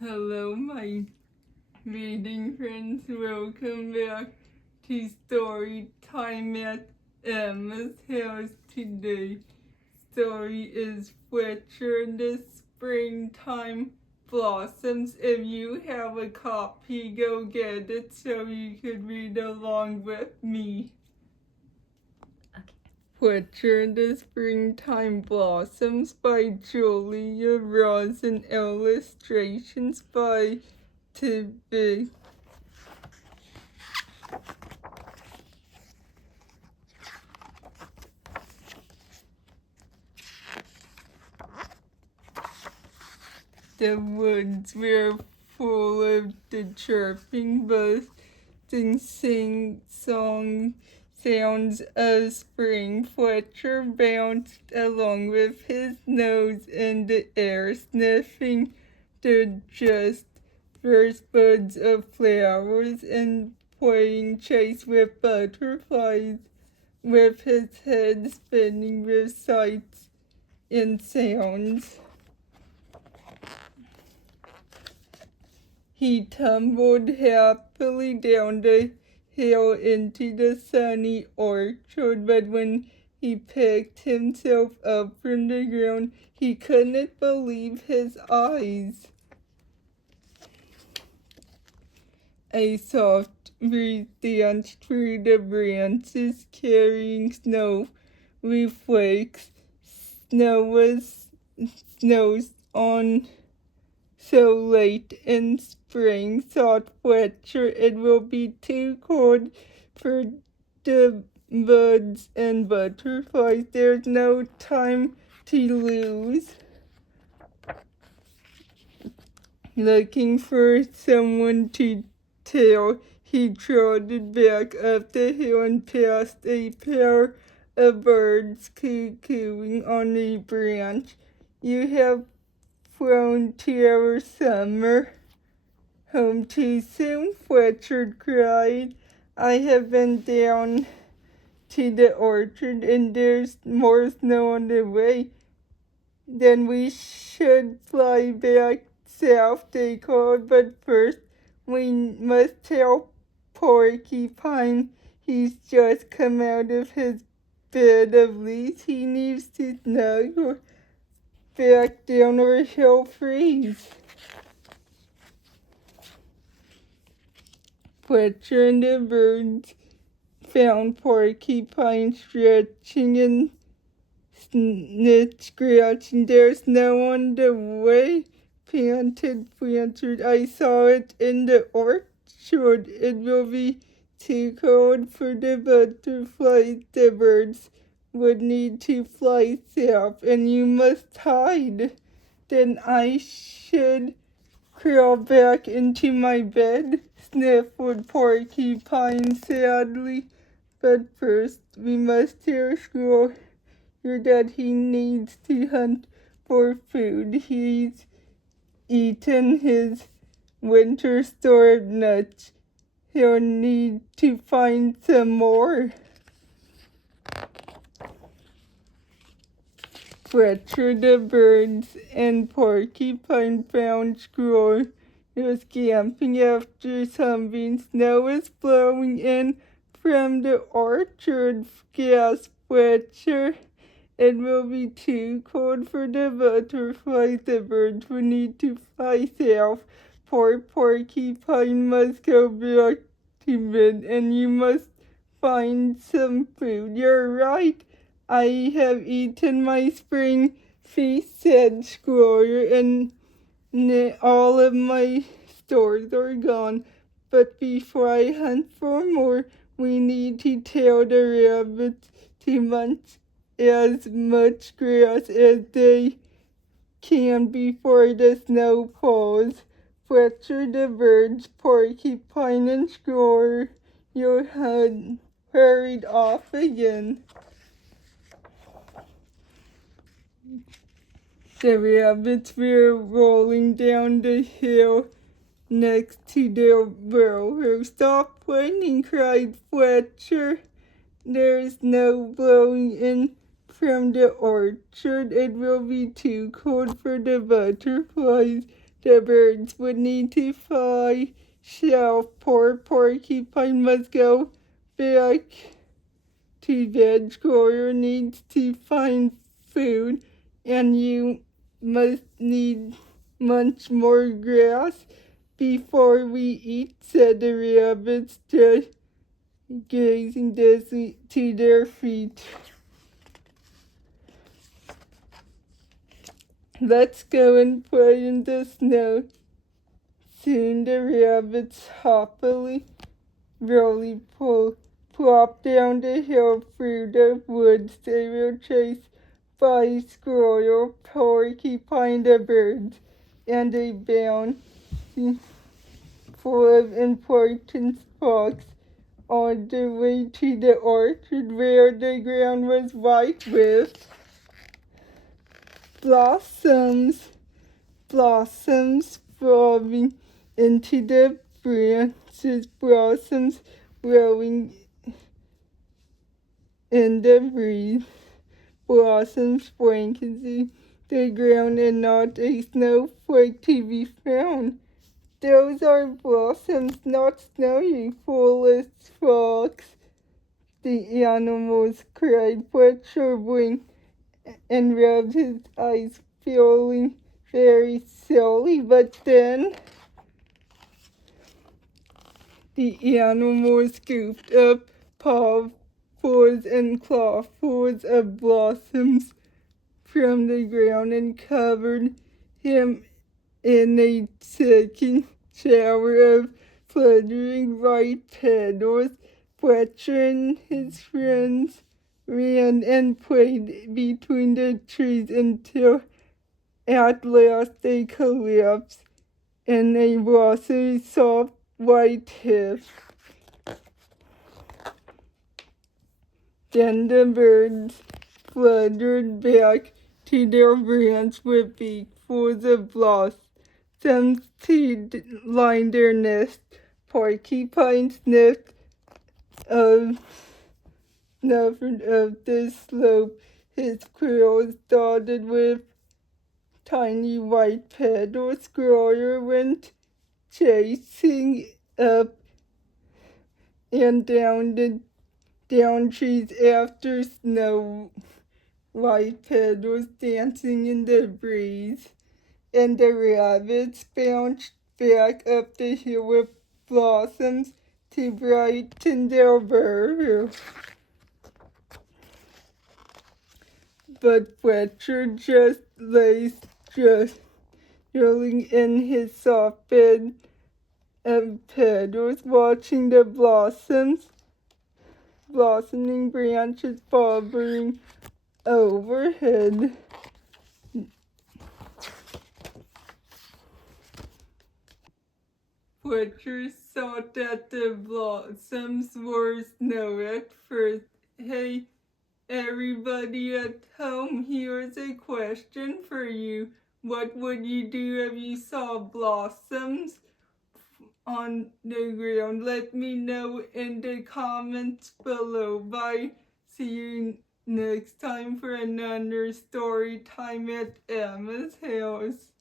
Hello, my reading friends. Welcome back to Story Time at Emma's house today. Story is Fletcher and the Springtime Blossoms. If you have a copy, go get it so you could read along with me. Fletcher and the Springtime Blossoms by Julia Ross and illustrations by Tibbet. The woods were full of the chirping, buzzing, sing-song sounds of spring. Fletcher bounced along with his nose in the air, sniffing the just first buds of flowers and playing chase with butterflies, with his head spinning with sights and sounds. He tumbled happily down the hill into the sunny orchard, but when he picked himself up from the ground, he couldn't believe his eyes. A soft breeze danced through the branches, carrying snowy flakes. Snows on so late in spring, thought Fletcher. It will be too cold for the buds and butterflies. There's no time to lose. Looking for someone to tell, he trotted back up the hill and past a pair of birds cooing on a branch. You have flown to our summer home too soon, Fletcher cried. I have been down to the orchard and there's more snow on the way. Then we should fly back south, they called, but first we must tell Porcupine he's just come out of his bed of leaves. He needs to snuggle back down or he'll freeze. Fletcher and the birds found Porcupine stretching and scratching. There's no on the way, panted Fletcher. I saw it in the orchard. It will be too cold for the butterflies. The birds would need to fly south, and you must hide. Then I should crawl back into my bed, sniffled Porcupine sadly. But first we must tell Squirrel your dad he needs to hunt for food. He's eaten his winter store of nuts. He'll need to find some more. Fletcher the birds and Porcupine found Squirrel. It was camping after sunbeam. Snow was blowing in from the orchard, gasped Fletcher. It will be too cold for the butterflies. The birds will need to fly south. Poor Porcupine must go back to bed, and you must find some food. You're right. I have eaten my spring feast, said Squirrel, and all of my stores are gone. But before I hunt for more, we need to tell the rabbits to munch as much grass as they can before the snow falls. Fletcher the birds, Porcupine, and Squirrel had hurried off again. The rabbits were rolling down the hill next to their burrow. Stop whining, cried Fletcher. There's snow blowing in from the orchard. It will be too cold for the butterflies. the birds would need to fly south. Poor porcupine must go back to bed. Squirrel needs to find food, and you must need much more grass before we eat, said the rabbits, just gazing to their feet. Let's go and play in the snow. Soon the rabbits happily plop down the hill through the woods. They were chased by squirrel, porcupine, the birds, and a bound full of important fox on the way to the orchard where the ground was white with blossoms falling into the branches, blossoms blowing in the breeze, blossoms blanketing the ground and not a snowflake to be found. Those are blossoms, not snow, you foolish fox, the animals cried. Fletcher blinked and rubbed his eyes, feeling very silly, but then the animals scooped up paws and clawfuls of blossoms from the ground and covered him in a second shower of fluttering white petals. Fletcher and his friends ran and played between the trees until at last they collapsed in a blossomy soft white heap. Then the birds fluttered back to their branch with beakfuls of blossoms to line their nest. Porcupine sniffed of the slope, his quills dotted with tiny white petals. Squirrel went chasing up and down trees after snow white petals dancing in the breeze, and the rabbits bounced back up the hill with blossoms to brighten their burrow. But Fletcher just lay drilling in his soft bed of petals, watching the blossoming branches bobbing overhead. Fletcher thought that the blossoms were snow at first. Hey, everybody at home, here's a question for you. What would you do if you saw blossoms on the ground? Let me know in the comments below. Bye. See you next time for another story time at Emma's house.